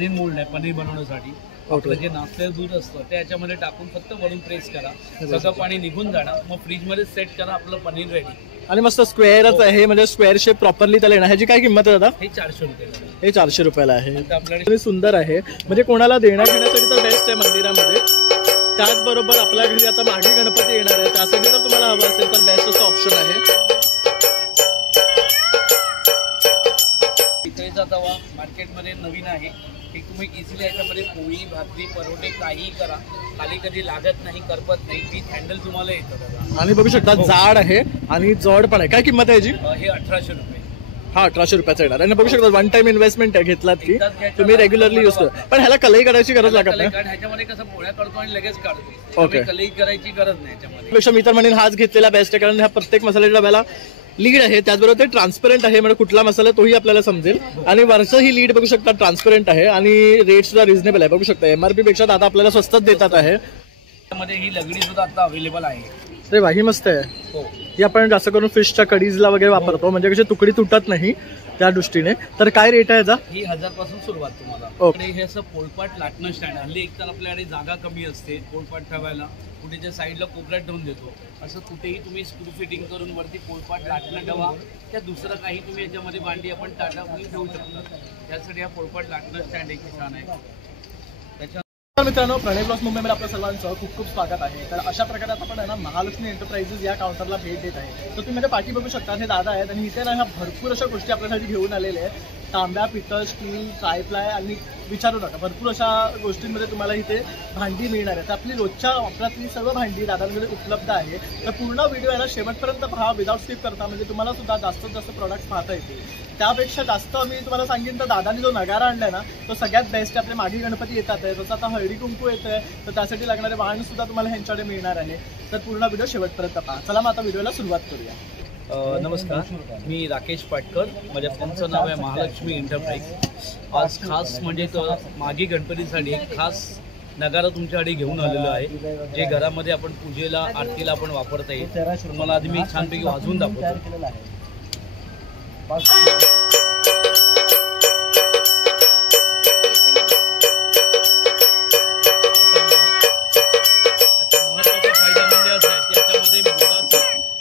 Paneer mould आहे पनीर बनवण्यासाठी. आपलं जे नाचलेलं दूध असतं ते याच्यामध्ये टाकून फक्त वरून प्रेस करा, सगळं पाणी निघून जाणार, मग फ्रीजमध्ये सेट करा, आपलं पनीर रेडी. आणि मस्त स्क्वेअरच आहे, म्हणजे स्क्वेअर शेप प्रॉपरली त्याला येणार. ह्याची काय किंमत आहे दादा? हे 400 रुपये. हे 400 रुपयाला आहे. आपल्याकडे सुंदर आहे, म्हणजे कोणाला देण्या घेण्यासाठी तर बेस्ट आहे मंदिरामध्ये. त्याचबरोबर आपल्या घरी आता मागे गणपती येणार आहे, त्यासाठी जर तुम्हाला हवं असेल तर बेस्ट असं ऑप्शन आहे. पितळेचा तवा मार्केटमध्ये नवीन आहे, ते तुम्ही इझिली याच्यामध्ये पोळी भाकरी परोठे काहीही करा, खाली कधी लागत नाही, करपत नाही, विथ हँडल तुम्हाला येतं. आणि बघू शकता जाड आहे आणि जड पण आहे. काय किंमत आहे याची? हे 1800 रुपये. हा 1800 रुपयाचा येणार. आणि बघू शकता वन टाइम इन्व्हेस्टमेंट घेतलात की तुम्ही रेग्युलरली यूज करता, पण ह्याला कलई करायची गरज लागत नाही. ह्याच्यामध्ये कसं पोळ्या करतो आणि लगेच काढतो, ओके, कलई करायची गरज नाही याच्यामध्ये. पेक्षा मी तर म्हणेन हाच घेतलेला बेस्ट आहे, कारण ह्या प्रत्येक मसाल्याच्या डब्याला लीड आहे, त्याचबरोबर ते ट्रान्सपरंट आहे, म्हणजे कुठला मसाला तोही आपल्याला समजेल. आणि वरचं ही लीड बघू शकता ट्रान्सपरंट आहे आणि रेट सुद्धा रिझनेबल आहे. बघू शकता एमआरपी पेक्षा दादा आपल्याला स्वस्तात देतात आहे. त्यामध्ये ही लगडी सुद्धा आता अवेलेबल आहे. अरे वा, ही मस्त आहे. हो, ही आपण जास्त करून फिशच्या कढीजला वगैरे वापरतो, म्हणजे कशी तुकडी तुटत नाही त्या दृष्टीने. तर काय रेट आहे याचा? ही 1000 पासून सुरुवात तुम्हाला. ओके, हे असं पोळपाट लाटणं स्टँड. हल्ली एक तर आपल्याकडे जागा कमी असते पोळपाट ठेवायला, कुठेच्या साईडला कोपऱ्यात ठेवून देतो, असं कुठेही तुम्ही स्क्रू फिटिंग करून वरती पोळपाट लाटणं ठेवा, त्या दुसरं काही तुम्ही याच्यामध्ये भांडी आपण टाटा ठेवू शकता. त्यासाठी हा पोळपाट लाटणं स्टँड एक छान आहे. त्याच्या मित्रांनो, प्रणय ब्लॉग्स मुंबईमध्ये आपल्या सर्वांचं खूप खूप स्वागत आहे. तर अशा प्रकारे आपण आहे ना महालक्ष्मी एंटरप्राइजेस या काउंटरला भेट देत आहे. तर तुम्ही माझ्या पाठी बघू शकता, हे दादा आहेत आणि इथे ना ह्या भरपूर अशा गोष्टी आपल्यासाठी घेऊन आलेल्या आहेत. तांब्या, पितळ, स्टील, ट्रायप्लाय आणि विचारू नका भरपूर अशा गोष्टींमध्ये तुम्हाला इथे भांडी मिळणार आहे. तर आपली रोजच्या वापरातली सर्व भांडी दादांकडे उपलब्ध आहे. तर पूर्ण व्हिडिओ याला शेवटपर्यंत पहा विदाउट स्किप करता, म्हणजे तुम्हाला सुद्धा जास्तीत जास्त प्रोडक्ट्स पाहता येतील. त्यापेक्षा जास्त मी तुम्हाला सांगेन तर दादांनी जो नगारा आणलाय ना तो सगळ्यात बेस्ट. आपले मागे गणपती येतात आहे, तसं आता हळदी कुंकू येत आहे, तर त्यासाठी लागणारे वाहन सुद्धा तुम्हाला ह्यांच्याकडे मिळणार आहे. तर पूर्ण व्हिडिओ शेवटपर्यंत पहा. चला मग आता व्हिडिओला सुरुवात करूया. नमस्कार, मी राकेश पाटकर, माझ्या फर्मचं नाव आहे महालक्ष्मी एंटरप्राइज. आज खास म्हणजे मागे गणपतीसाठी एक खास नगारा तुमच्याकडे घेऊन आलेलो आहे, जे घरामध्ये आपण पूजेला आरतीला आपण वापरता येईल. तुम्हाला आधी मी छानपैकी वाजवून दाखवतो.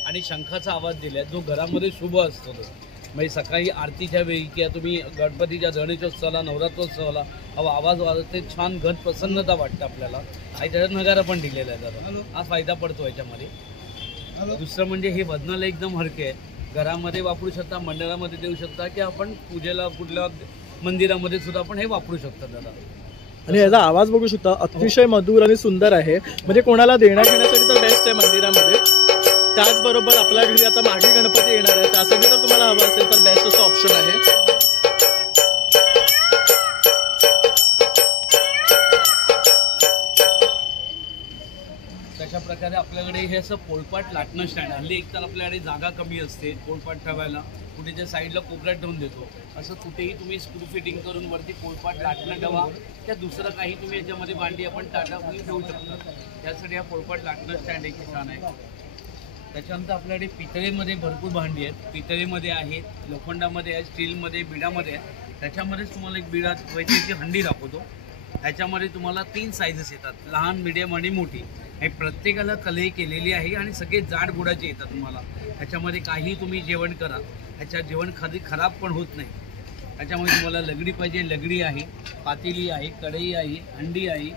आणि शंखाचा आवाज दिलाय, जो घरामध्ये शुभ असतो. म्हणजे सकाळी आरतीच्या वेळी किंवा तुम्ही गणपतीच्या गणेशोत्सवाला नवरात्रोत्सवाला हा आवाज वाजते, छान घन प्रसन्नता वाटते आपल्याला. आणि त्याच्यात नगारा पण दिलेला आहे दादा, हा फायदा पडतो याच्यामध्ये. दुसरं म्हणजे हे वजनाला एकदम हलके आहे, घरामध्ये वापरू शकता, मंडळामध्ये देऊ शकता, की आपण पूजेला कुठल्या मंदिरामध्ये सुद्धा आपण हे वापरू शकता दादा. आणि याचा आवाज बघू शकता, अतिशय मधुर आणि सुंदर आहे, म्हणजे कोणाला देण्या घेण्यासाठी तर बेस्ट आहे मंदिरामध्ये. त्याचबरोबर आपल्या घरी आता मागे गणपती येणार आहे, त्यासाठी जर तुम्हाला हवं असेल तर बेस्ट असं ऑप्शन आहे. तशा प्रकारे आपल्याकडे हे असं पोळपाट लाटणं स्टँड. हल्ली एक तर आपल्याकडे जागा कमी असते पोळपाट ठेवायला, कुठेच्या साईडला कोपऱ्यात ठेवून देतो, असं कुठेही तुम्ही स्क्रू फिटिंग करून वरती पोळपाट लाटणं ठेवा, त्या दुसरं काही तुम्ही याच्यामध्ये भांडी आपण टाटा ठेवू शकता. त्यासाठी हा पोळपाट लाटणं स्टँड एक छान आहे. त्याच्यानंतर आपल्याकडे पितळेमध्ये भरपूर भांडी आहेत. पितळेमध्ये आहेत, लोखंडामध्ये आहेत, स्टीलमध्ये, बिडामध्ये आहेत. त्याच्यामध्येच तुम्हाला एक बिडा वैद्यची हंडी दाखवतो. ह्याच्यामध्ये तुम्हाला 3 साईजेस येतात, लहान, मिडियम आणि मोठी. हे प्रत्येकाला कलई केलेली आहे आणि सगळे जाड गुडाचे येतात तुम्हाला. ह्याच्यामध्ये काही तुम्ही जेवण करा, ह्याच्यात जेवण कधी खराब पण होत नाही. ह्याच्यामध्ये तुम्हाला लगडी पाहिजे, लगडी आहे, पातेली आहे, कढई आहे, हंडी आहे.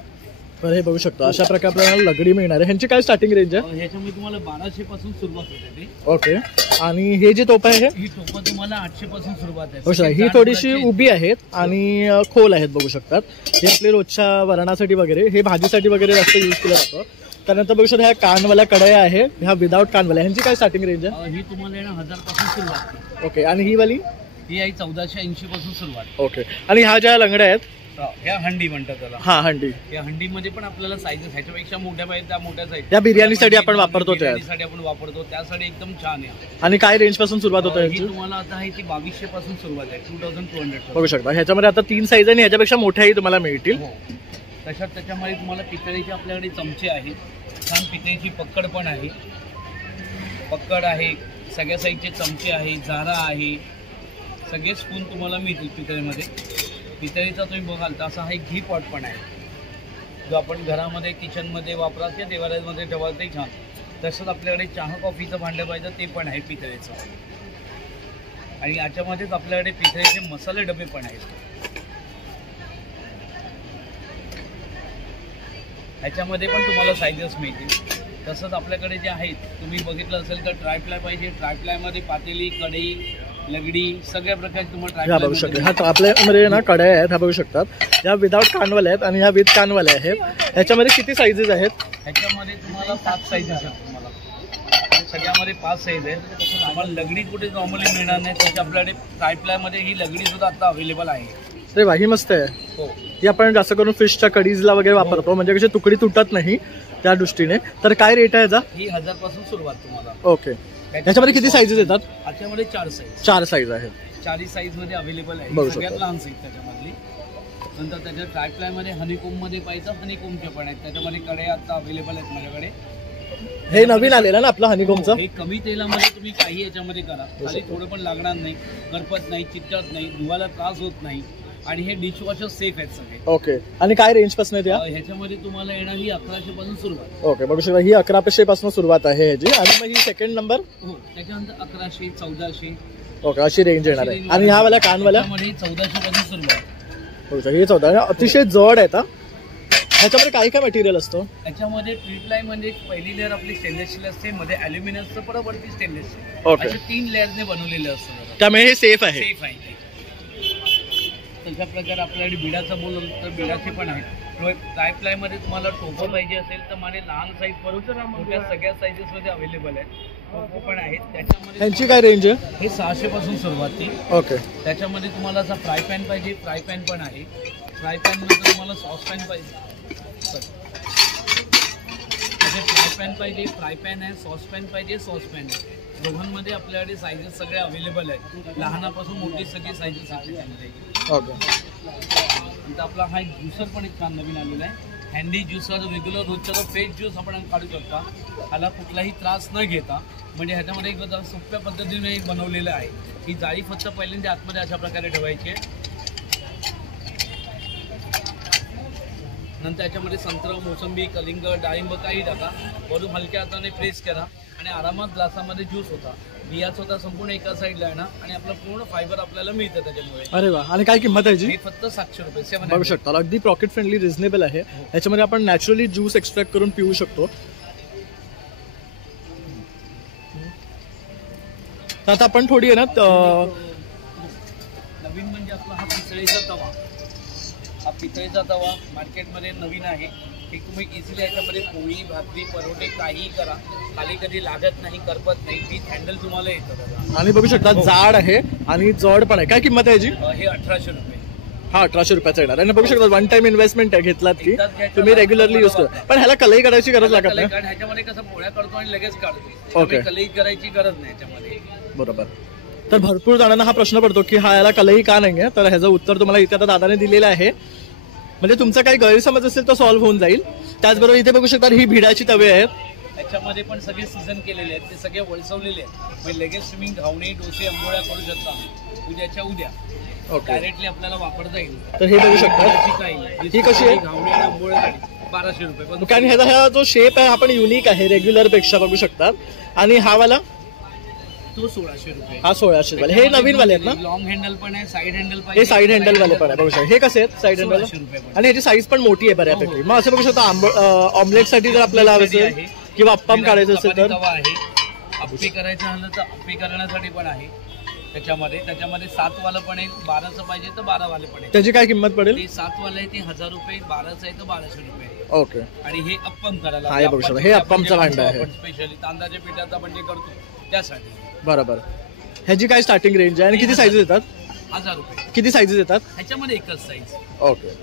तर हे बघू शकतो अशा प्रकारे आपल्याला लगडी मिळणार आहे. ह्यांची काय स्टार्टिंग रेंज आहे? ह्याच्यामध्ये तुम्हाला 1200 पासून सुरुवात होते. ओके, आणि हे जे टोप आहे ही टोप तुम्हाला 800 पासून सुरुवात आहे. ही थोडीशी उभी आहेत आणि खोल आहेत बघू शकतात. हे आपले रोजच्या वरणासाठी वगैरे, हे भाजीसाठी वगैरे जास्त यूज केलं जातं. त्यानंतर बघू शकता ह्या कानवाल्या कढया आहे, ह्या विदाउट कानवाल्या. ह्यांची काय स्टार्टिंग रेंज आहे? ही तुम्हाला 1000 पासून सुरुवात. ओके, आणि ही वाली? ही आहे 1480 पासून सुरुवात. ओके, आणि ह्या ज्या लंगड्या आहेत ह्या हंडी म्हणतात त्याला. हा, हंडी. या हंडीमध्ये पण आपल्याला साईजेस ह्याच्यापेक्षा मोठ्या पाहिजे त्या मोठ्या साईज. त्या बिर्याणीसाठी आपण वापरतो, त्यासाठी आपण वापरतो, त्यासाठी एकदम छान आहे. आणि काय रेंज पासून सुरुवात होते? ही तुम्हाला आता आहे ती 2200 पासून सुरुवात आहे, 2200. बघू शकता ह्याच्यामध्ये आता 3 साईज आणि ह्याच्यापेक्षा मोठ्याही तुम्हाला मिळतील. तशात त्याच्यामध्ये तुम्हाला पितळेचे आपल्याकडे चमचे आहेत, छान पितळेची पक्कड पण आहे, पक्कड आहे, सगळ्या साईजचे चमचे आहे, झारा आहे, सगळे स्पून तुम्हाला मिळतील पितळेमध्ये. पितळीचा तुम्ही बघाल तर असा हा एक घी पॉट पण आहे, जो आपण घरामध्ये किचनमध्ये वापरा किंवा देवालयामध्ये ठेवाल ते छान. तसंच आपल्याकडे चहा कॉफीचं भांडं पाहिजे ते पण आहे पितळेचं. आणि याच्यामध्येच आपल्याकडे पितळेचे मसाले डबे पण आहेत. ह्याच्यामध्ये पण तुम्हाला साईजेस मिळतील. तसंच आपल्याकडे जे आहेत तुम्ही बघितलं असेल तर ट्रायप्लाय पाहिजे, ट्रायप्लायमध्ये पातेली, कढई, लगडी सगळ्या प्रकारचे तुम्हाला बघू शकता. हा ट्रायप्लायमध्ये ना कढया आहेत, ह्या बघू शकतात. ह्या विदाउट कानवाल्या आहेत आणि ह्या विथ कानवाल्या आहेत. ह्याच्यामध्ये किती साईजेस आहेत? ह्याच्यामध्ये तुम्हाला 5 साईजेस आहेत. तुम्हाला सगळ्यामध्ये 5 साईज आहेत. आम्हाला लगडी कुठे नॉर्मली मिळणार नाही, त्याची आपल्याकडे ट्रायप्लायमध्ये ही लगडी सुद्धा आता अवेलेबल आहे. अरे वा, ही मस्त आहे. हो, ही आपण जास्त करून फिशच्या कढीजला वगैरे वापरतो, म्हणजे कशी तुकडी तुटत नाही त्या दृष्टीने. तर काय रेट आहे याचा? ही 1000 पासून सुरुवात तुम्हाला. ओके. ह्याच्यामध्ये किती साईजेस येतात? ह्याच्यामध्ये 4 साईज. 4 साईज आहेत. 4 साईज मध्ये अवेलेबल आहे. सगळ्यात लहान साईज त्याच्यामधली. नंतर त्याच्या ट्रायप्लायमध्ये हनीकोम मध्ये पाहिजे, हनीकोमचे पण आहेत. त्याच्यामध्ये कढया आता अवेलेबल आहेत माझ्याकडे. हे नवीन आलेलं ना आपलं हनीकोमचं. हे कमी तेलामध्ये तुम्ही काही याच्यामध्ये करा, खाली थोडं पण लागणार नाही, करपत नाही, चिकटत नाही, धुवायला त्रास होत नाही. आणि हे डिशवॉशर सेफ आहेत सगळे. ओके. आणि काय रेंज पासून आहे त्या? ह्याच्यामध्ये तुम्हाला येणार ही 1100 पासून सुरुवात. ओके, बघू शकता ही 1100 पासून सुरुवात आहे ह्याची. आणि मग ही सेकंड नंबर? हो, त्याच्यानंतर 1100, 1400. ओके, अशी रेंज येणार आहे. आणि ह्या वाल्या कानवाल्या? 1400 पासून सुरुवात. बघू शकता ही 14. अतिशय जड आहेत. ह्याच्यामध्ये काय काय मटेरियल असतं? त्याच्यामध्ये ट्रीप्लाय म्हणजे पहिली लेअर आपली स्टेनलेस स्टील असते, मध्ये ॲल्युमिनियमचं, परत वरती स्टेनलेस स्टील. ओके. अशा 3 लेअरने बनवलेलं असतं, त्यामुळे हे सेफ आहे. सेफ आहे. तशा प्रकारे आपल्याकडे बिडाचं बोललं तर बिडाचे पण आहेत. ट्रायप्लाय मध्ये तुम्हाला टोपो पाहिजे असेल तर माझे लहान साईज बरोबर मोठ्या सगळ्या साईजेस मध्ये अवेलेबल आहेत. टोपो पण आहेत. त्याच्यामध्ये त्यांची काय रेंज आहे? हे 600 पासून सुरुवात ती. ओके. त्याच्यामध्ये तुम्हाला असा फ्राय पॅन पाहिजे, फ्राय पॅन पण आहे. फ्राय पॅन मध्ये तुम्हाला सॉस पॅन पाहिजे, फ्राय पॅन पाहिजे, फ्राय पॅन आहे, सॉस पॅन पाहिजे, सॉस पॅन आहे. दोघांमध्ये आपल्याकडे साईजेस सगळे अवेलेबल आहेत. लहानापासून मोठी सगळी साईजेस आहेत त्यामध्ये. ओके. नंतर आपला हा एक ज्युसर पण एक छान नवीन आलेला आहे. हँडी ज्युसर, रेग्युलर रोजचा जो फ्रेश ज्यूस आपण काढू शकता, ह्याला कुठलाही त्रास न घेता. म्हणजे ह्याच्यामध्ये एक सोप्या पद्धतीने एक बनवलेलं आहे. ही जाळी फक्त पहिल्यांदा आतमध्ये अशा प्रकारे ठेवायची आहे. नंतर याच्यामध्ये संत्र, मोसंबी, कलिंगड, डाळिंब काही टाका. वरून हलक्या हाताने प्रेस करा आणि आरामात ग्लासामध्ये ज्यूस होता. बियाच होता संपूर्ण एका साईडला आहे ना, आणि आपलं पूर्ण फायबर आपल्याला मिळतं त्याच्यामुळे. अरे वा. आणि काय किंमत आहे जी? फक्त 700 रुपये. बघू शकता, अगदी पॉकेट फ्रेंडली, रिझनेबल आहे. याच्यामध्ये आपण नॅचरली ज्यूस एक्स्ट्रॅक्ट करून पिऊ शकतो. आता आपण थोडी आहे ना नवीन म्हणजे आपला हा पितळेचा तवा. हा पितळेचा तवा मार्केटमध्ये नवीन आहे. हे तुम्ही इझिली याच्यामध्ये पोळी, भाकरी, परोठे काहीही करा, खाली कधी लागत नाही, करपत नाही. विथ हँडल तुम्हाला येतं त्याचा. आणि बघू शकता जाड आहे आणि जड पण आहे. काय किंमत आहे जी? हे 1800 रुपये. हा 1800 रुपयाचा येणार. आणि बघू शकता वन टाइम इन्व्हेस्टमेंट आहे, घेतलात की तुम्ही रेग्युलरली यूज करता. पण ह्याला कलई करायची गरज लागत नाही. कारण ह्याच्यामध्ये कसं पोळ्या करतो आणि लगेच काढतो. ओके. कलई करायची गरज नाही ह्याच्यामध्ये. बरोबर. तर भरपूर जणांना हा प्रश्न पडतो की हा याला कलई का नाही आहे. तर ह्याचं उत्तर तुम्हाला इथे आता दादाने दिलेलं आहे. म्हणजे तुमचा काही गैरसमज असेल तर सॉल्व्ह होऊन जाईल. त्याचबरोबर इथे बघू शकता ही भिडाची तवे आहेत. त्याच्यामध्ये पण सगळे सीझन केलेले आहेत, ते सगळे वळसवलेले आहेत. म्हणजे लगेच तुम्ही घावणे, डोसे, आंबोळ्या करू शकता उद्याच्या उद्या. डायरेक्टली आपल्याला वापरता येईल. तर हे बघू शकता ही कशी आहे? घावणे आणि आंबोळ्यासाठी 1200 रुपये. कारण ह्याचा जो शेप आहे हा पण युनिक आहे रेग्युलर पेक्षा, बघू शकतात. आणि हा वाला तो 1600 रुपये. हा 1600 वाले. हे नवीन वाले आहेत ना? लॉंग हँडल पण आहे, साईड हँडल पण. हे साईड हँडल वाले पण आहे, बघू शकता. हे कसे आहेत साईड हँडल? आणि ह्याची साईज पण मोठी आहे बऱ्यापैकी. मग असं बघू शकता ऑमलेट साठी जर आपल्याला हवं असेल किंवा अप्पम काढायचं असेल तर. अप्पे करायचं झालं तर अप्पे करण्यासाठी पण आहे त्याच्यामध्ये 7 वाला पण आहे. 12चं पाहिजे तर 12 वाले पण आहे. त्याची काय किंमत पडेल? ते 7 वाला आहे ते 1000 रुपये, 12चं आहे तर 1200 रुपये. ओके. आणि हे अप्पम करायला बघू शकता हे अप्पमचं भांडं आहे. स्पेशली तांदळाच्या पिठाचा आपण जे करतो त्यासाठी. बरोबर. ह्याची काय स्टार्टिंग रेंज आहे आणि किती साईजेस येतात? 1000 रुपये. किती साईजेस येतात? ह्याच्यामध्ये एकच साईज. ओके.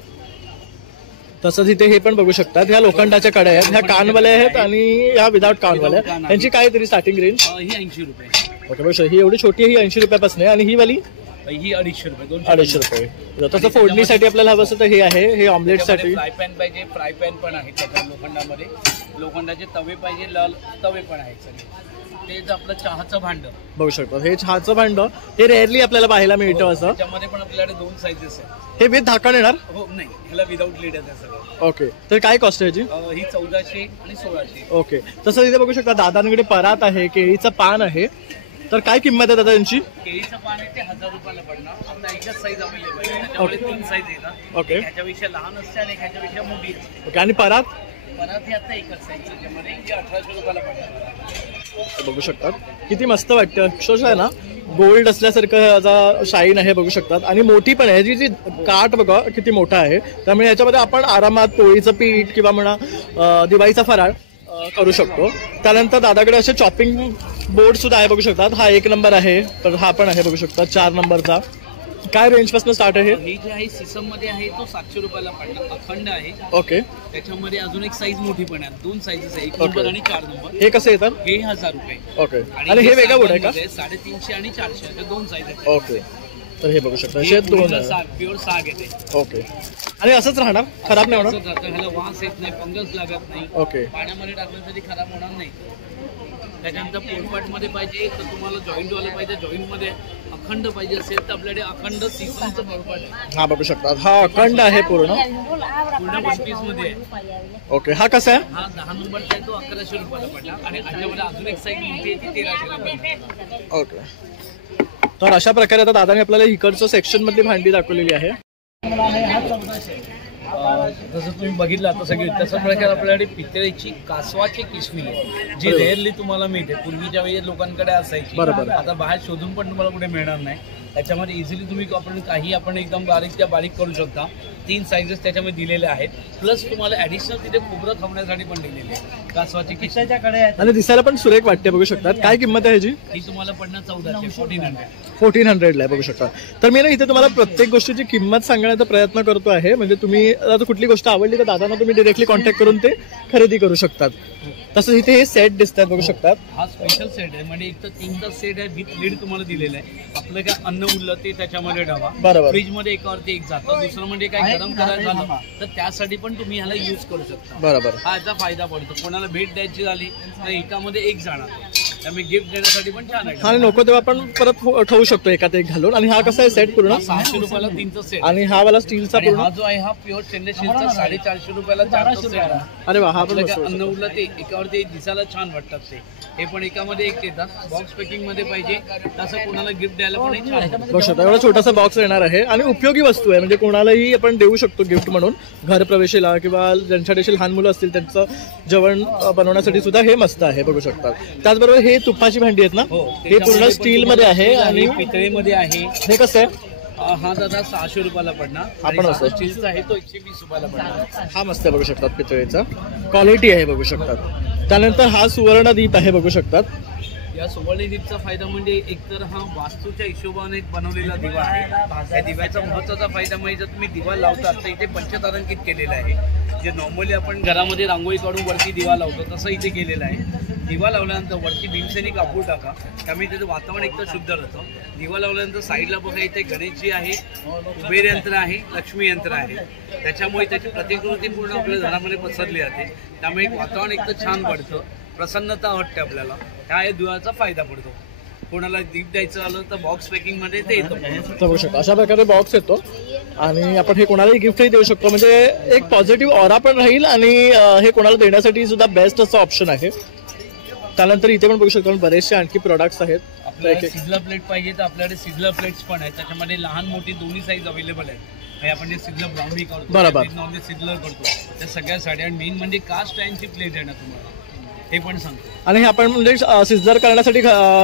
तसंच इथे हे पण बघू शकतात. ह्या लोखंडाच्या कड्या आहेत, ह्या कानवाल्या आहेत आणि ह्या विदाउट कानवाल्या. त्यांची काय तरी स्टार्टिंग रेंज? ही 80 रुपये. ओके. बघू ही एवढी छोटी आहे, ही 80 रुपयापासून आहे. आणि ही वाली ही 250 रुपये. 250 रुपये. तसं फोडणीसाठी आपल्याला हवं असं तर हे आहे, हे ऑमलेटसाठी. फ्राय पॅन पाहिजे, फ्राय पॅन पण आहे त्याच्या लोखंडामध्ये. लोखंडाचे तवे पाहिजे, तवे पण आहेत सगळे. ते येतं आपलं चहाचं भांड. बघू शकता हे चहाचं भांड, हे रेअरली आपल्याला पाहायला मिळतं असं. त्याच्यामध्ये पण आपल्याकडे 2 साईजेस आहेत. हे विथ झाकण येणार? हो नाही, ह्याला विदाऊट लिड आहे सगळं. ओके, तर काय कॉस्ट आहे याची? ही 1400 आणि 1600. ओके, तसं इथे बघू शकता दादांकडे परात आहे, केळीचं पान आहे. तर काय किंमत आहे दादा यांची? केळीचं पान आहे ते 1000 रुपयाला पडणार. आता एकच साईज अवेलेबल आहे, त्याच्यामध्ये 3 साईज येतात. ओके, ह्याच्यापेक्षा लहान असते आणि ह्याच्यापेक्षा मोठी असते. ओके, आणि परात? परात ही आता एकच साईज त्याच्यामध्ये 1800 रुपयाला पडणार. बघू शकतात किती मस्त वाटतं, अक्षरशः आहे ना गोल्ड असल्यासारखं याचा शाईन आहे बघू शकतात. आणि मोठी पण आहे, जी काठ बघा किती मोठा आहे. त्यामुळे याच्यामध्ये आपण आरामात पोळीचं पीठ किंवा म्हणा दिवाळीचा फराळ करू शकतो. त्यानंतर दादाकडे असे चॉपिंग बोर्ड सुद्धा आहे बघू शकतात. हा 1 नंबर आहे, तर हा पण आहे बघू शकता 4 नंबरचा. काय रेंज पासून स्टार्ट आहे? हे जे आहे सिसम मध्ये आहे तो 700 रुपयाला पडणार, अखंड आहे. ओके, त्याच्यामध्ये अजून एक साईज मोठी पण आहे, 2 साईजेस आहे, 1 नंबर आणि 4 नंबर. हे कसे येतात? हे 1000 रुपये. ओके, आणि हे वेगळा बोर्ड आहे का? 350 आणि 400 असे 2 साईज आहेत. ओके, तर हे बघू शकता असे 2 साग प्युअर साग येते. ओके, आणि असंच राहणार, खराब नाही होणार? ह्याला वास येत नाही, फंगस लागत नाही. ओके, पाण्यामध्ये टाकलं तरी खराब होणार नाही. त्याच्यानंतर पोटपाट मध्ये पाहिजे तर तुम्हाला जॉईंट वाला पाहिजे, जॉईंट मध्ये अखंड पाहिजे असेल तर आपल्याकडे अखंड सिसमचं पोटपाट आहे. हा बघू शकता, हा अखंड आहे पूर्ण. पूर्ण 25 मध्ये आहे. ओके, हा कसा आहे? हा 10 नंबरचा आहे, तो 1100 रुपयाला पडला. आणि त्याच्यामध्ये अजून एक साईज मोठी आहे ती 1300 ला पडणार. ओके, तर अशा प्रकारे आता दादाने आपल्याला इकडचं सेक्शन मधली भांडी दाखवलेली आहे. हा 1400 आहे. जसं तुम्ही बघितलं आता सगळी तसं प्रकारे आपल्याकडे पितळेची कासवाची किसणी आहे, जी रेअरली तुम्हाला मिळते. पूर्वीच्या वेळी लोकांकडे असायची, बरोबर. आता बाहेर शोधून पण तुम्हाला कुठे मिळणार नाही. त्याच्यामध्ये इझिली तुम्ही आपण एकदम बारीक करू शकता. 3 साईजेस त्याच्यामध्ये दिलेले आहेत. प्लस तुम्हाला ऍडिशनल तिथे खोबरं खवण्यासाठी पण दिलेले आहे. कासवाची किसण्याच्याकडे आहे आणि दिसायला पण सुरेख वाटते बघू शकतात. काय किंमत आहे ह्याची? ही तुम्हाला पडणार 1400 1400 ला बघू शकता. तर मी ना इथे तुम्हाला प्रत्येक गोष्टीची किंमत सांगण्याचा प्रयत्न करतो आहे, म्हणजे तुम्ही आता कुठली गोष्ट आवडली तर दादांना तुम्ही डिरेक्टली कॉन्टॅक्ट करून ते खरेदी करू शकतात. तसं इथे हे सेट दिसतात बघू शकतात. हा स्पेशल सेट आहे, म्हणजे एक तर 3चा सेट आहे विथ लीड तुम्हाला दिलेलं आहे. आपलं काय अन्न उरलं ते त्याच्यामध्ये ठेवा, बरोबर. फ्रीज मध्ये एकावरती एक जातं. दुसरं म्हणजे काय गरम करायचं झालं तर त्यासाठी पण तुम्ही ह्याला युज करू शकता. बरोबर, हा याचा फायदा पडतो. कोणाला भेट द्यायची झाली तर एकामध्ये एक जाणार, त्यामुळे गिफ्ट देण्यासाठी पण छान आहे. आणि नको तेव्हा आपण परत ठेवू शकतो एकात एक घालून. आणि हा कसा आहे सेट पूर्ण? 600 रुपयाला 3चा सेट. आणि हा वाला स्टीलचा आणि पूर्ण? हा जो आहे हा प्युअर स्टेनलेस स्टीलचा 450 रुपयाला 4चा सेट आहे. अरे वा, हा पण आपलं अन्न उरलं ते एकावरती दिसायला छान वाटतात ते. हे पण एकामध्ये एक येतात. बॉक्स पॅकिंग मध्ये पाहिजे तसं कोणाला गिफ्ट द्यायला पण छान आहे. बघू शकता एवढा छोटासा बॉक्स येणार आहे आणि उपयोगी वस्तू आहे, म्हणजे कोणालाही आपण देऊ शकतो गिफ्ट म्हणून. घर प्रवेशाला किंवा ज्यांच्याकडे लहान मुलं असतील त्यांचं जेवण बनवण्यासाठी सुद्धा हे मस्त आहे बघू शकतात. त्याचबरोबर हे तुपाची भांडी आहेत ना, हे पूर्ण स्टील मध्ये आहे आणि पितळेमध्ये आहे. हे कसं आहे? हा दादा 600 रुपयाला पडणार. आपण असं स्टीलचा आहे तो 120 रुपयाला पडणार. हा मस्त आहे बघू शकतात, पितळेचा क्वालिटी आहे बघू शकतात. त्यानंतर हा सुवर्णदीप आहे बघू शकतात. या सुवर्णदीपचा फायदा म्हणजे एकतर हा वास्तूच्या हिशोबाने बनवलेला दिवा आहे. या दिव्याचा महत्वाचा फायदा म्हणजे जर तुम्ही दिवा लावता तर इथे पंचतारांकित केलेलं आहे. जे नॉर्मली आपण घरामध्ये रांगोळी काढून वरती दिवा लावतो तसं इथे केलेलं आहे. दिवा लावल्यानंतर वरती भीमसेनी कापूर टाका, त्यामुळे त्याचं वातावरण एकदम शुद्ध राहतं. दिवा लावल्यानंतर साईडला बघा इथे गणेशजी आहे, कुबेर यंत्र आहे, लक्ष्मी यंत्र आहे. त्याच्यामुळे त्याची प्रतिकृती पूर्ण आपल्या घरामध्ये पसरली जाते. त्यामुळे एक वातावरण एकदम छान पडतं, प्रसन्नता वाटते आपल्याला. हा या दिव्याचा फायदा पडतो. कोणाला दीप द्यायचं आलं तर बॉक्स पॅकिंग मध्ये ते येतं. बघू शकतो अशा प्रकारे बॉक्स येतो आणि आपण हे कोणालाही गिफ्टही देऊ शकतो, म्हणजे एक पॉझिटिव्ह ऑरा पण राहील आणि हे कोणाला देण्यासाठी सुद्धा बेस्ट असं ऑप्शन आहे. त्यानंतर इथे पण बघू शकतो बरेचसे आणखी प्रोडक्ट्स आहेत. आपल्याला सिझलर प्लेट पाहिजे तर आपल्याकडे सिझलर प्लेट्स पण आहेत. त्याच्यामध्ये लहान मोठी दोन्ही साईज अवेलेबल आहेत. हे आपण जे सिझलर ब्राउनी करतो, बरोबर, नॉन सिझलर करतो त्या सगळ्यासाठी. आणि मेन म्हणजे कास्ट आयर्नची प्लेट आहे ना तुम्हाला, हे पण सांगतो. आणि हे आपण म्हणजे सिझलर करण्यासाठी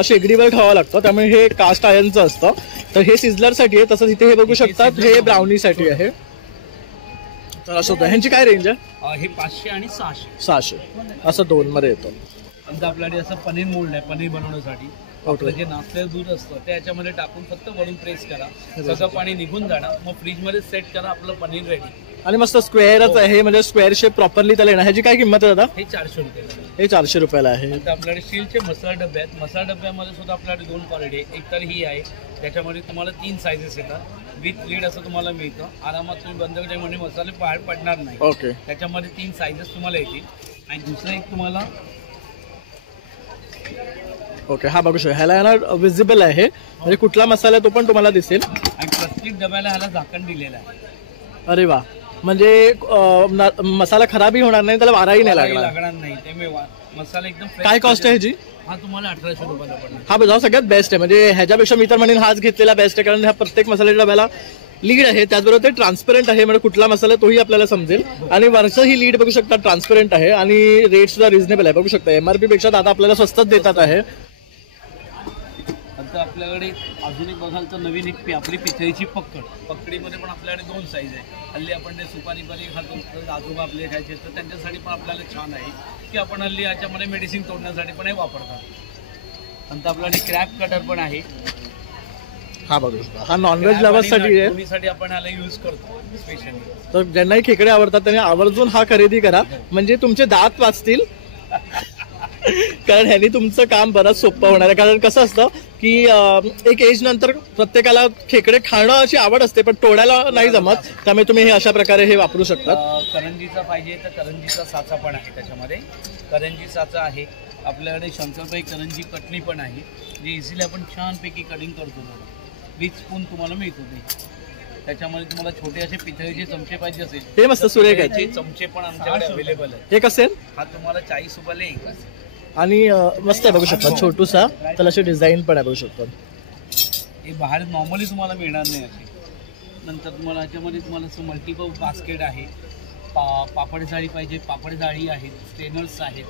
शेगडीवर ठेवावं लागतं, त्यामुळे हे कास्ट आयर्नचं असतं. तर हे सिझलरसाठी आहे. तसंच इथे हे बघू शकतात हे ब्राउनीसाठी आहे. तर असं होतं. ह्यांची काय रेंज आहे? हे 500 आणि 600 असं 2 मध्ये येतो. नंतर आपल्याकडे असं पनीर मोल्ड आहे पनीर बनवण्यासाठी. आपलं जे नाचलेलं दूध असतं ते याच्यामध्ये टाकून फक्त वरून प्रेस करा, सगळं पाणी निघून जाणार. मग फ्रीज मध्ये सेट करा, आपलं पनीर रेडी. आणि मस्त स्क्वेअरच आहे, म्हणजे स्क्वेअर शेप प्रॉपरली त्याला येणार. ह्याची काय किंमत आहे दादा? हे 400 रुपये. हे 400 रुपयाला आहे. आपल्याकडे स्टीलचे मसाला डबे आहेत. मसाला डब्यामध्ये सुद्धा आपल्याकडे 2 क्वालिटी आहे. एक तर ही आहे, त्याच्यामध्ये तुम्हाला 3 साईजेस येतात. विथ लीड असं तुम्हाला मिळतं. आरामात तुम्ही बंद केले म्हणजे मसाले बाहेर पडणार नाही. ओके, त्याच्यामध्ये 3 साईजेस तुम्हाला येतील. आणि दुसरं एक तुम्हाला ओके, हा बघू शकता, ह्याला ना विजिबल आहे, म्हणजे कुठला मसाला तो पण तुम्हाला दिसेल. आणि प्रत्येक डब्याला ह्याला झाकण दिलेलं आहे. अरे वा, म्हणजे मसाला खराबही होणार नाही, त्याला वाराही नाही लागणार नाही. ते मसाला एकदम काय कॉस्ट आहे ह्याची? हा तुम्हाला 1800 रुपयाला पडणार. हा बघा सगळ्यात बेस्ट आहे, म्हणजे ह्याच्यापेक्षा मी तर म्हणेन हाच घेतलेला बेस्ट आहे, कारण ह्या प्रत्येक मसाल्याच्या डब्याला लीड आहे, त्याचबरोबर ते ट्रान्सपरंट आहे, म्हणजे कुठला मसाला तोही आपल्याला समजेल. आणि वरचं ही लीड बघू शकता ट्रान्सपरंट आहे आणि रेट सुद्धा रिझनेबल आहे. बघू शकता एमआरपी पेक्षा दादा आपल्याला स्वस्तात देतात आहे. आता आपल्याकडे अजून एक बघाल तर नवीन एक आपली पितळीची पकडीमध्ये पण आपल्याकडे 2 साईज आहे. हल्ली आपण ते सुपारी बरी खातो, आजोबा आपले खायचे, तर त्यांच्यासाठी पण आपल्याला छान आहे की आपण हल्ली याच्यामध्ये मेडिसिन तोडण्यासाठी पण हे वापरतात. नंतर आपल्याकडे क्रॅप कटर पण आहे. हा बघू शकता, हा नॉनव्हेज लवर्ससाठी आहे, दोन्हीसाठी आपण ह्याला यूज करतो स्पेशली. तर ज्यांनाही खेकडे आवडतात त्यांनी आवर्जून हा खरेदी करा, म्हणजे तुमचे दात वाचतील. कारण ह्यानी तुमचं काम बरंच सोपं होणार आहे. कारण कसं असतं की एक एज नंतर प्रत्येकाला खेकडे खाणं अशी आवड असते, पण तोडायला नाही जमत, त्यामुळे तुम्ही हे अशा प्रकारे हे वापरू शकता. करंजीचा पाहिजे तर करंजीचा साचा पण आहे, त्याच्यामध्ये करंजी साचा आहे. आपल्याकडे शंकरपाई करंजी कटणी पण आहे, जी इझिली आपण छानपैकी कटिंग करतो. विथ स्पून तुम्हाला मिळतो ते. त्याच्यामध्ये तुम्हाला छोटे असे पितळेचे चमचे पाहिजे असेल, हे मस्त सुरेख आहे. चमचे पण आमच्याकडे अवेलेबल आहे. हे कसे? हा तुम्हाला 40 रुपयाला येईल आणि मस्त आहे बघू शकता, छोटूसा, त्याला अशी डिझाईन पण आहे बघू शकता. हे बाहेर नॉर्मली तुम्हाला मिळणार नाही असे. नंतर तुम्हाला याच्यामध्ये तुम्हाला असं मल्टिपल बास्केट आहे. पापड जाळी पाहिजे, पापड जाळी आहेत, स्ट्रेनर्स आहेत.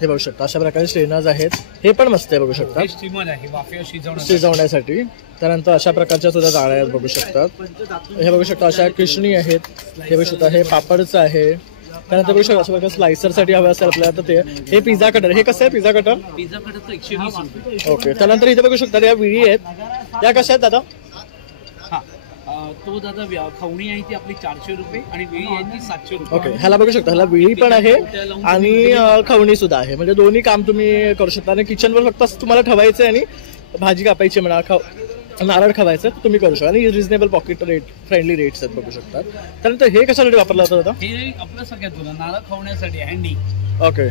हे बघू शकता अशा प्रकारे स्ट्रेनर्स आहेत, हे पण मस्त आहे बघू शकता. स्टीमर आहे वाफेवर शिजवण्यासाठी. त्यानंतर अशा प्रकारच्या सुद्धा जाळ्या आहेत बघू शकतात. हे बघू शकता अशा किशणी आहेत. हे बघू शकता हे पापडचं आहे. त्यानंतर बघू शकता अशा प्रकारे स्लायसर साठी हवे असेल आपल्याला तर ते. हे पिझ्झा कटर, हे कसं आहे पिझ्झा कटर? पिझ्झा कटर तर 120 रुपये. ओके, त्यानंतर इथे बघू शकता या विळी आहेत, या कशा आहेत दादा? हा तो दादा खवणी आहे ती आपली 400 रुपये आणि विळी आहे ती 700 रुपये. ओके, ह्याला बघू शकता, ह्याला विळी पण आहे आणि खवणी सुद्धा आहे, म्हणजे दोन्ही काम तुम्ही करू शकता. आणि किचनवर फक्त तुम्हाला ठेवायचं आणि भाजी कापायची म्हणा, नारळ खावायचं तुम्ही करू शकता. आणि reasonable pocket rate, friendly rates आहेत बघू शकता. त्यानंतर हे कशासाठी वापरलं जातं दादा? हे आपलं सगळ्यात जुनं नारळ खवण्यासाठी हँडी. ओके,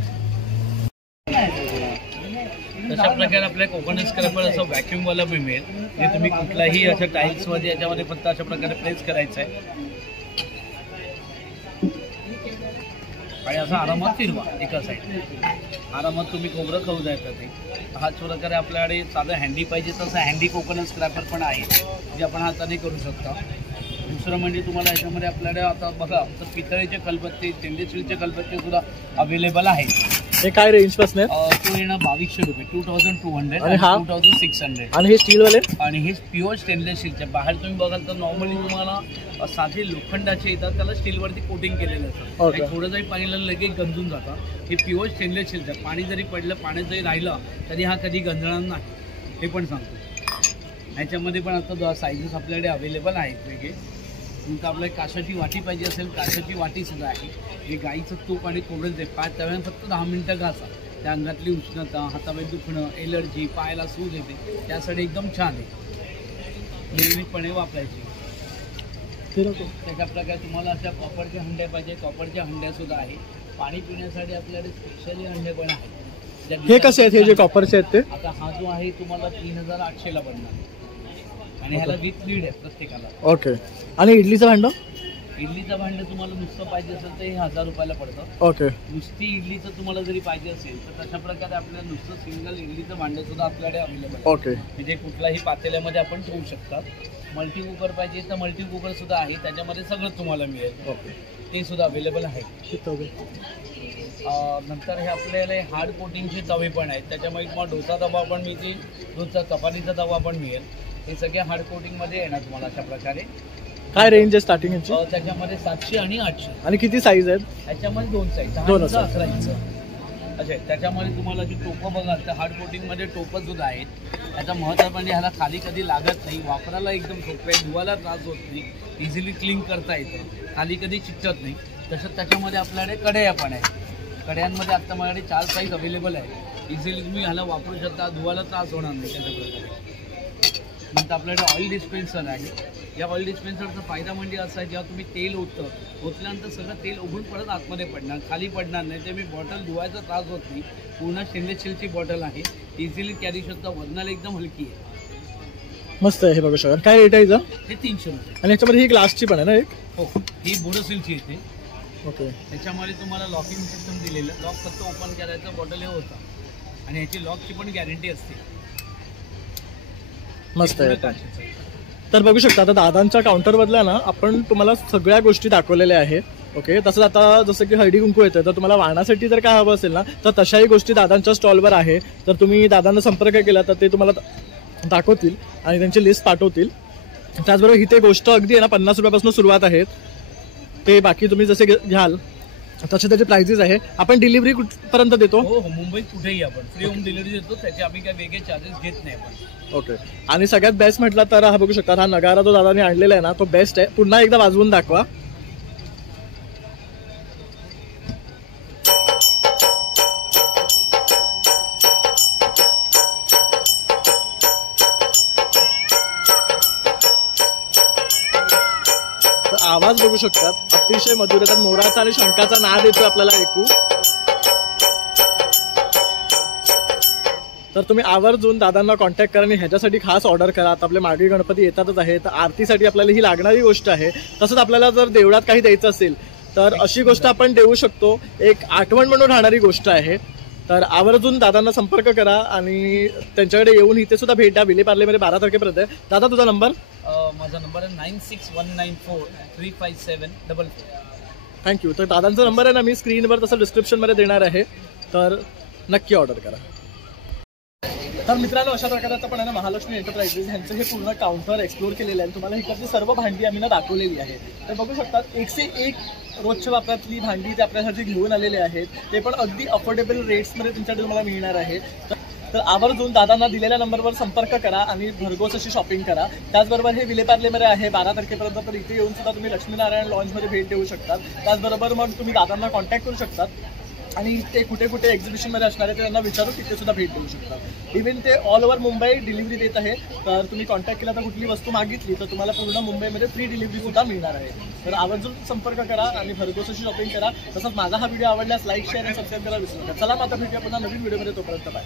तशा प्रकारे आपल्या कोकोनट स्क्रबर असं व्हॅक्युम वाला पण मिळेल, जे तुम्ही कुठलाही अशा टाईल्स मध्ये याच्यामध्ये फक्त अशा प्रकारे प्लेस करायचं आहे आणि असं आरामात फिरवा एका साईड. आरामात तुम्ही खोबरं खाऊ जायचं ते. हाच प्रकारे आपल्याकडे साधं हँडी पाहिजे तसं हँडी कोकोनट स्क्रॅपर पण आहे, जे आपण हाताने करू शकता. दुसरं म्हणजे तुम्हाला याच्यामध्ये आपल्याकडे आता बघा पितळेचे कलबत्ते, स्टेनलेस स्टीलचे कलबत्ते सुद्धा अवेलेबल आहेत. हे काय रेंज पासून आहे? तो येणार 2200 रुपये, 2200 आणि हा 2600. आणि हे स्टील वाले? आणि हे प्युअर स्टेनलेस स्टीलचे. बाहेर तुम्ही बघाल तर नॉर्मली तुम्हाला साधे लोखंडाचे येतात, त्याला स्टीलवरती कोटिंग केलेलं असतं. थोडं जरी पाणीला लगेच गंजून जातं. हे प्युअर स्टेनलेस स्टीलचं. पाणी जरी पडलं, पाण्यात जरी राहिलं तरी हा कधी गंजणार नाही, हे पण सांगतो. ह्याच्यामध्ये पण आता साईजेस आपल्याकडे अवेलेबल आहेत वेगळे. नंतर आपल्याला काशाची वाटी पाहिजे असेल, काशाची वाटी सुद्धा आहे. हे गाईचं तूप आणि खोबरं दे पाय तव्यानं फक्त 10 मिनिटं घासा. त्या अंगातली उष्णता, हातामध्ये दुखणं, एलर्जी, पायाला सूज येते, त्यासाठी एकदम छान आहे. नियमितपणे वापरायची. त्याच्या प्रकारे तुम्हाला अशा कॉपरच्या हंड्या पाहिजे, कॉपरच्या हंड्या सुद्धा आहे. पाणी पिण्यासाठी आपल्याकडे स्पेशली हंडे पण आहेत. हे कसे आहेत हे जे कॉपरचे आहेत ते? आता हा जो आहे तुम्हाला 3800ला पडणार आणि ह्याला विथ लीड आहे प्रत्येकाला. ओके, आणि इडलीचं भांडं? इडलीचं भांडं तुम्हाला नुसतं पाहिजे असेल तर हे 1000 रुपयाला पडतं. ओके, नुसती इडलीचं तुम्हाला जरी पाहिजे असेल तर तशा प्रकारे आपल्याला नुसतं सिंगल इडलीचं भांडं सुद्धा आपल्याकडे अवेलेबल आहे. ओके, म्हणजे कुठलाही पातेल्यामध्ये आपण ठेवू शकता. मल्टी कुकर पाहिजे तर मल्टी कुकर सुद्धा आहे, त्याच्यामध्ये सगळं तुम्हाला मिळेल. ओके, ते सुद्धा अवेलेबल आहे. नंतर हे आपल्याला हार्ड कोटिंगचे तवे पण आहेत, त्याच्यामध्ये तुम्हाला डोसा तवा पण मिळतील, चपातीचा तवा पण मिळेल. हे सगळे हार्ड कोटिंगमध्ये येणार तुम्हाला अशा प्रकारे. काय रेंज आहे स्टार्टिंग याची? त्याच्यामध्ये 700 आणि 800. आणि किती साईज आहेत? ह्याच्यामध्ये 2 साईज, 2 11 इंच. अच्छा, त्याच्यामध्ये तुम्हाला जी टोपं बघाल तर हार्ड कोटिंगमध्ये टोपं सुद्धा आहेत. त्याचा महत्त्व म्हणजे ह्याला खाली कधी लागत नाही, वापरायला एकदम सोपं आहे, धुवायला त्रास होत नाही, इझिली क्लीन करता येतं, खाली कधी चिकटत नाही. तसंच त्याच्यामध्ये आपल्याकडे कढया पण आहे. कढयांमध्ये आत्ता माझ्याकडे 4 साईज अवेलेबल आहे. इझिली तुम्ही ह्याला वापरू शकता, धुवायला त्रास होणार नाही त्याच्या प्रकारे. नंतर आपल्याकडे ऑइल डिस्पेन्सर आहे. या ऑइल डिस्पेन्सरचा फायदा म्हणजे असा आहे, जेव्हा तुम्ही तेल ओतल्यानंतर सगळं तेल उघडून परत आतमध्ये पडणार, खाली पडणार नाही. ते मी बॉटल धुवायचा त्रास होत नाही. पूर्ण स्टेनलेस स्टीलची बॉटल आहे, इझिली कॅरी शकता. वजनाला एकदम हलकी आहे. मस्त आहे. हे बघू शकता. काय रेट आहे हिचा? हे 300 रुपये. आणि याच्यामध्ये ही ग्लासची पण आहे ना एक? हो, ही बोरोसिलची येते. ओके. त्याच्यामध्ये तुम्हाला लॉकिंग सिस्टम दिलेलं. लॉक फक्त ओपन करायचं, बॉटल हे होतं. आणि ह्याची लॉकची पण गॅरंटी असते. मस्त आहे. तर बघू शकता आता दादांच्या काउंटर बदला ना आपण तुम्हाला सगळ्या गोष्टी दाखवलेल्या आहेत. ओके. तसंच आता जसं की हळदी कुंकू येतं, तर तुम्हाला वाहनासाठी जर काय हवं असेल ना तर तशाही गोष्टी दादांच्या स्टॉलवर आहे. तर तुम्ही दादांना संपर्क केला तर ते तुम्हाला दाखवतील आणि त्यांची लिस्ट पाठवतील. त्याचबरोबर ही ते गोष्ट अगदी आहे ना 50 रुपयापासून सुरुवात आहेत. ते बाकी तुम्ही जसे घ्याल तसे त्याचे प्राइजेस आहे. आपण डिलिव्हरी कुठपर्यंत देतो? हो हो, मुंबईत कुठेही आपण फ्री होम डिलिव्हरी देतो. त्याचे आम्ही काय वेगळे चार्जेस घेत नाही आपण. ओके. आणि सगळ्यात बेस्ट म्हटलं तर हा बघू शकता, हा नगारा जो दादाने आणलेला आहे ना तो बेस्ट आहे. पुन्हा एकदा वाजवून दाखवा. आवाज बघू शकतात, अतिशय मधुर येतात. मोराचा आणि शंखाचा नाद येतो आपल्याला ऐकू. तर तुम्ही आवर्जून दादांना कॉन्टॅक्ट करा आणि ह्याच्यासाठी खास ऑर्डर करा. आता आपले मागे गणपती येतातच आहे, तर आरतीसाठी आपल्याला ही लागणारी गोष्ट आहे. तसंच आपल्याला जर देवळात काही द्यायचं असेल तर अशी गोष्ट आपण देऊ शकतो. एक आठवण म्हणून राहणारी गोष्ट आहे. तर आवर्जून दादांना संपर्क करा आणि त्यांच्याकडे येऊन इथे सुद्धा भेट द्या. विलेपार्लेमध्ये 12 तारखेपर्यंत आहे. दादा तुझा नंबर? माझा नंबर आहे 9619435744. थँक्यू. तर दादांचा नंबर आहे ना मी स्क्रीनवर तसं डिस्क्रिप्शनमध्ये देणार आहे, तर नक्की ऑर्डर करा. तर मित्रांनो अशा प्रकारचं पण आहे ना महालक्ष्मी एंटरप्राइजेस यांचं हे पूर्ण काउंटर एक्सप्लोर केलेलं आहे. तुम्हाला इकडची सर्व भांडी आम्ही ना दाखवलेली आहे. तर बघू शकतात 1 से 1 रोजच्या वापरातली भांडी ते आपल्यासाठी घेऊन आलेले आहेत. ते पण अगदी अफोर्डेबल रेट्समध्ये तुमच्याकडे तुम्हाला मिळणार आहे. तर आवर्जून दादांना दिलेल्या नंबरवर संपर्क करा आणि भरघोस अशी शॉपिंग करा. त्याचबरोबर हे विलेपार्लेमध्ये आहे 12 तारखेपर्यंत. तर इथे येऊन सुद्धा तुम्ही लक्ष्मीनारायण लॉन्जमध्ये भेट देऊ शकतात. त्याचबरोबर मग तुम्ही दादांना कॉन्टॅक्ट करू शकतात आणि ते कुठे कुठे एक्झिबिशनमध्ये असणार आहे ते त्यांना विचारू, तिथे सुद्धा भेट देऊ शकतात. इव्हन ते ऑल ओव्हर मुंबई डिलिव्हरी देत आहे. तर तुम्ही कॉन्टॅक्ट केला तर कुठली वस्तू मागितली तर तुम्हाला पूर्ण मुंबईमध्ये फ्री डिलिव्हरी सुद्धा मिळणार आहे. तर आवर्जून संपर्क करा आणि भरघोस अशी शॉपिंग करा. तसंच माझा हा व्हिडिओ आवडल्यास लाईक शेअर आणि सबस्क्राईब करायला विसरू नका. चला आता भेटूया पुन्हा नवीन व्हिडिओमध्ये. तोपर्यंत बाय.